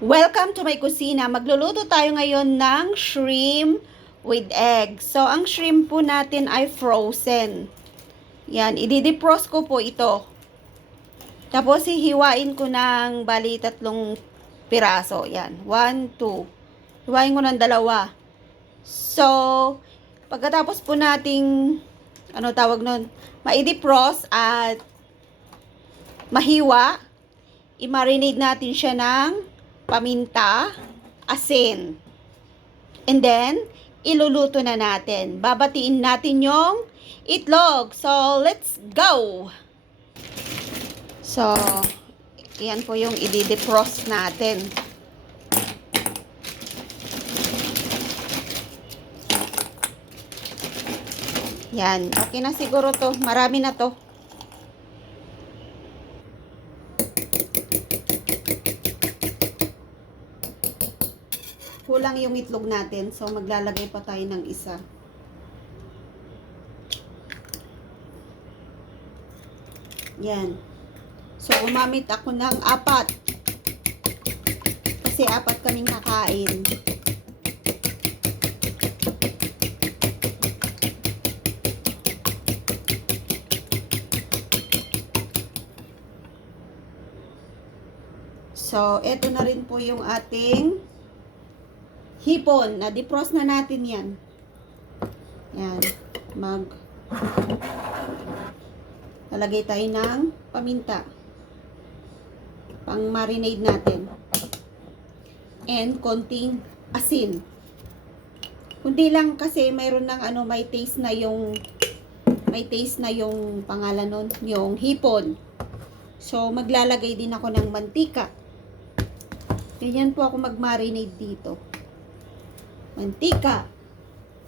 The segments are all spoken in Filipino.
Welcome to my kusina. Magluluto tayo ngayon ng shrimp with egg. So, ang shrimp po natin ay frozen. Yan, i-defrost ko po ito. Tapos, hihiwain ko ng bali 3 piraso. Yan, 1, 2. Hiwain ko ng 2. So, pagkatapos po nating, ma-defrost at mahiwa, i-marinate natin siya ng paminta, asin. And then, iluluto na natin. Babatiin natin yung itlog. So, let's go! So, yan po yung i-defrost natin. Yan. Okay na siguro to. Marami na to. Kulang yung itlog natin. So, maglalagay pa tayo ng isa. Yan. So, umamit ako ng 4. Kasi 4 kaming kakain. So, eto na rin po yung ating hipon. Na-defrost na natin yan. Yan. Lalagay tayo ng paminta. Pang-marinade natin. And konting asin. Kundi lang kasi mayroon ng may taste na yung pangalan nun, yung hipon. So, maglalagay din ako ng mantika. Ganyan po ako mag-marinade dito. Mantika.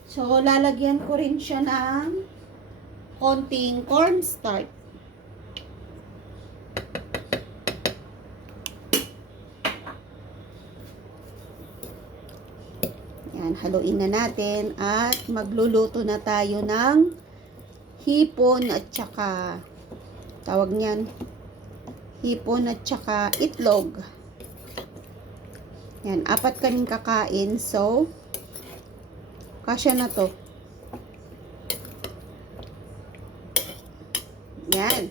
So, lalagyan ko rin siya ng konting cornstarch. Yan, haluin na natin at magluluto na tayo ng hipon at saka tawag niyan, hipon at saka itlog. Yan, 4 kaming kakain. So, kasya na to. Yan.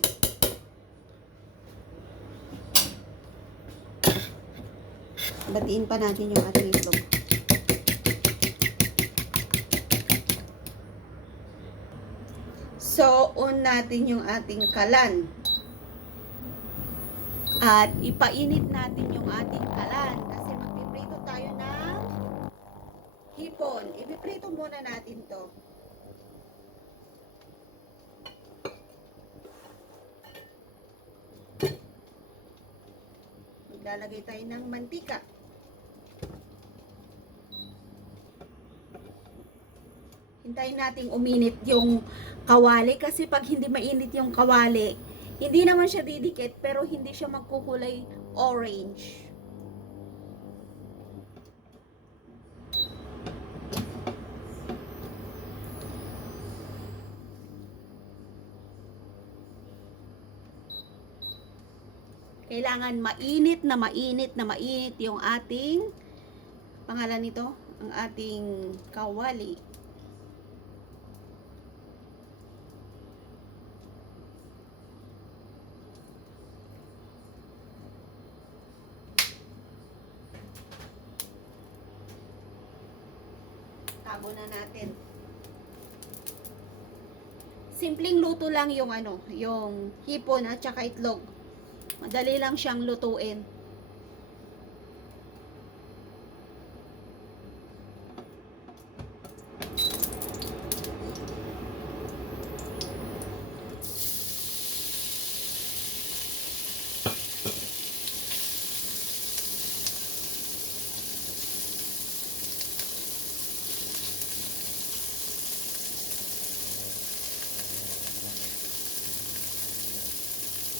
Batiin pa natin yung ating itlog. So, on natin yung ating kalan. At ipainit natin yung ating kalan. Kasi magpiprito tayo ng hipon. Ipiprito muna natin to. Maglalagay tayo ng mantika. Hintayin nating uminit yung kawali kasi pag hindi mainit yung kawali, hindi naman siya didikit pero hindi siya magkukulay orange. Kailangan mainit na mainit na mainit yung ating pangalan nito, ang ating kawali. Tago na natin. Simpleng luto lang yung yung hipon at saka itlog. Madali lang siyang lutuin.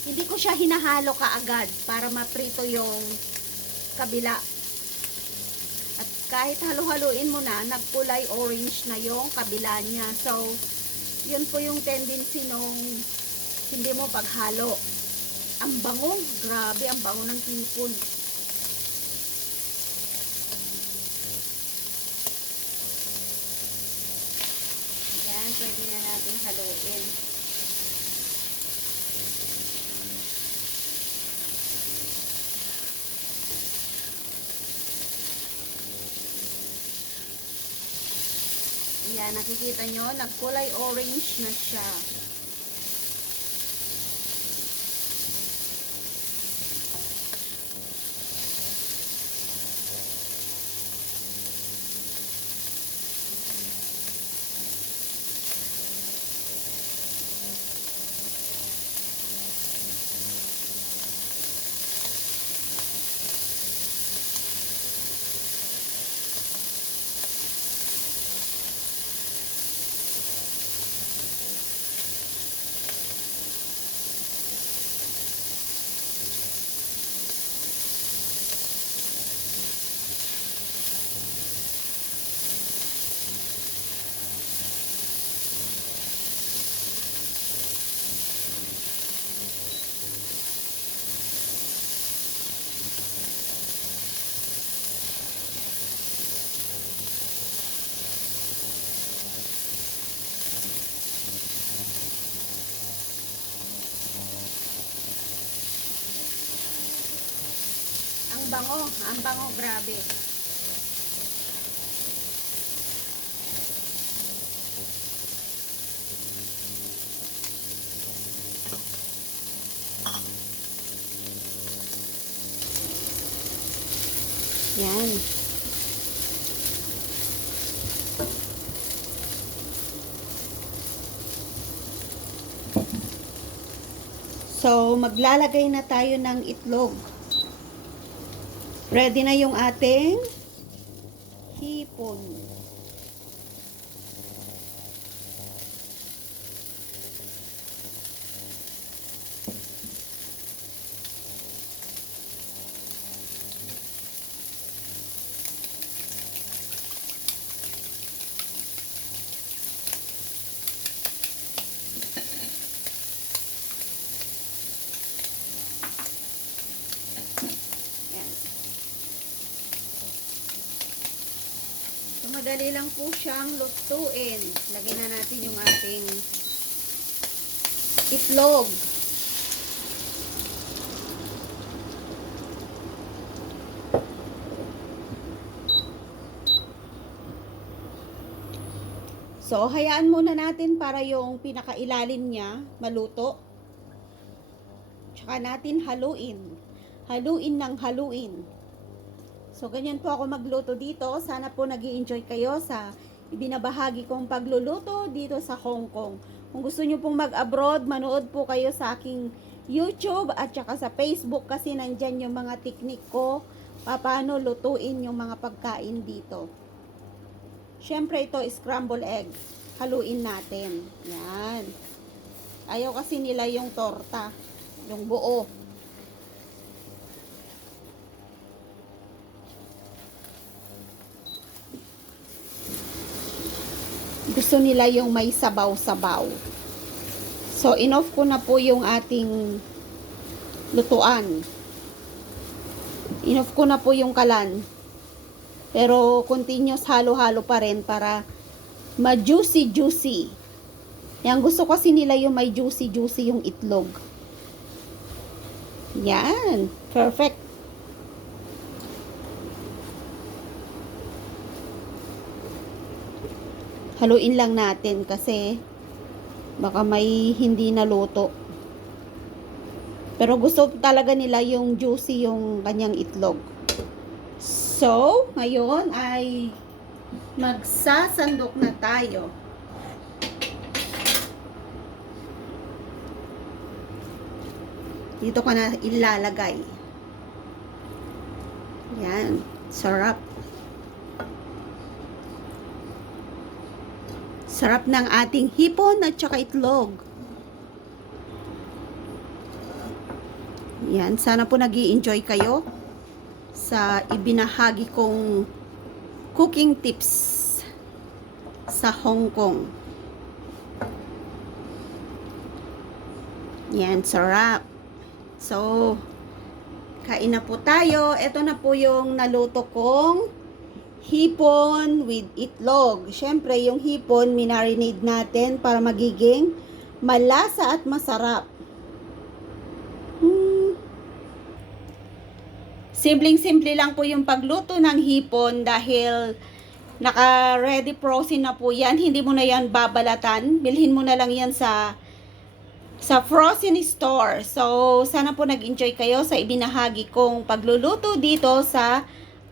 Hindi ko siya hinahalo kaagad para maprito yung kabila. At kahit halo-haluin mo na, nagkulay orange na yung kabila niya. So, yun po yung tendency nung hindi mo paghalo. Ang bango, grabe ang bango ng hipon. haluin. Yan, nakikita nyo, nagkulay orange na siya. Ang bango, grabe. Yan. So, maglalagay na tayo ng itlog. Ready na yung ating hipon. Madali lang po siyang lutuin. Lagyan na natin yung ating itlog. So, hayaan muna natin para yung pinakailalim niya maluto. Tsaka natin haluin. Haluin ng haluin. So, ganyan po ako magluto dito. Sana po nag-i-enjoy kayo sa ibinabahagi kong pagluluto dito sa Hong Kong. Kung gusto nyo pong mag-abroad, manood po kayo sa aking YouTube at saka sa Facebook kasi nandyan yung mga technique ko paano lutuin yung mga pagkain dito. Syempre ito, scramble egg. Haluin natin. Yan. Ayaw kasi nila yung torta. Yung buo. Gusto nila yung may sabaw-sabaw. So, inoff ko na po yung ating lutuan. Inoff ko na po yung kalan. Pero, continuous halo-halo pa rin para ma-juicy-juicy. Yan, gusto kasi nila yung may juicy-juicy yung itlog. Yan. Perfect. Haluin lang natin kasi baka may hindi naluto. Pero gusto talaga nila yung juicy yung kanyang itlog. So, ngayon ay magsasandok na tayo. Dito ka na ilalagay. Yan. Sarap. Sarap ng ating hipon at saka itlog. Yan. Sana po nag-i-enjoy kayo sa ibinahagi kong cooking tips sa Hong Kong. Yan. Sarap. So, kain na po tayo. Ito na po yung naluto kong hipon with itlog. Siyempre, yung hipon, minarinade natin para magiging malasa at masarap. Simpleng-simple lang po yung pagluto ng hipon dahil naka-ready frozen na po yan. Hindi mo na yan babalatan. Bilhin mo na lang yan sa frozen store. So, sana po nag-enjoy kayo sa ibinahagi kong pagluluto dito sa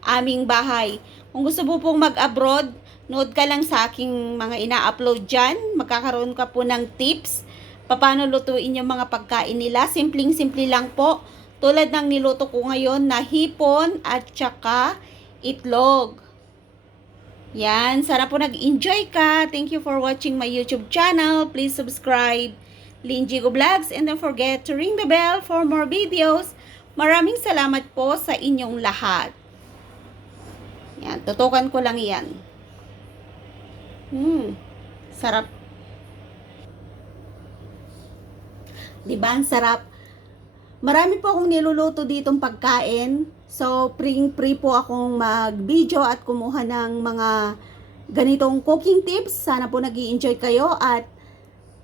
aming bahay. Kung gusto mo pong mag-abroad, nood ka lang sa aking mga ina-upload dyan. Magkakaroon ka po ng tips paano lutuin yung mga pagkain nila. Simpleng-simple lang po. Tulad ng niluto ko ngayon na hipon at saka itlog. Yan, sana po nag-enjoy ka. Thank you for watching my YouTube channel. Please subscribe, Lynn Jigo Vlogs, and don't forget to ring the bell for more videos. Maraming salamat po sa inyong lahat. Yan, tutukan ko lang yan. Sarap. Diba, ang sarap? Marami po akong niluluto ditong pagkain. So, free po akong mag-video at kumuha ng mga ganitong cooking tips. Sana po nag-i-enjoy kayo at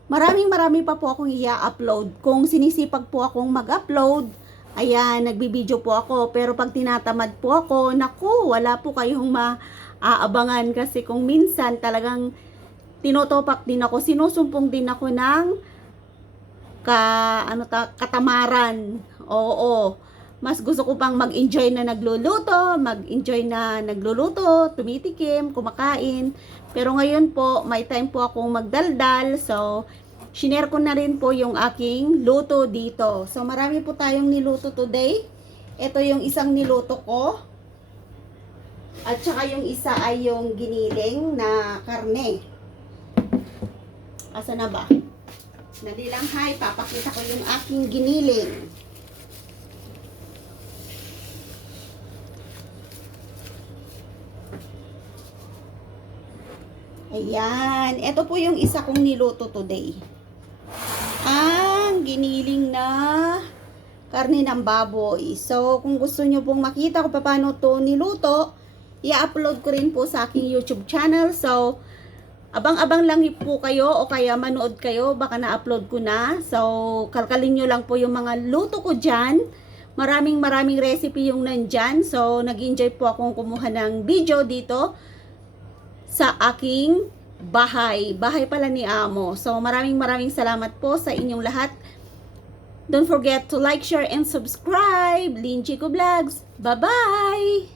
marami pa po akong i-upload. Kung sinisipag po akong mag-upload, ayan, nagbibideo po ako. Pero pag tinatamad po ako, naku, wala po kayong maaabangan kasi kung minsan talagang tinotopak din ako, sinusumpong din ako ng katamaran. Oo. Mas gusto ko pang mag-enjoy na nagluluto, tumitikim, kumakain. Pero ngayon po, may time po akong magdaldal. So, shinare ko na rin po yung aking luto dito. So, marami po tayong niluto today. Ito yung isang niluto ko. At saka yung isa ay yung giniling na karne. Asa na ba? Dali lang, hay, papakita ko yung aking giniling. Ayan, ito po yung isa kong niluto today. Ang giniling na karne ng baboy. So, kung gusto nyo pong makita kung paano to niluto, i-upload ko rin po sa aking YouTube channel. So, abang-abang lang po kayo o kaya manood kayo, baka na-upload ko na. So, kalkalin nyo lang po yung mga luto ko dyan. Maraming recipe yung nandyan. So, nag-enjoy po akong kumuha ng video dito sa aking bahay. Bahay pala ni Amo. So, maraming salamat po sa inyong lahat. Don't forget to like, share, and subscribe. Lynn Jigo Vlogs. Bye-bye!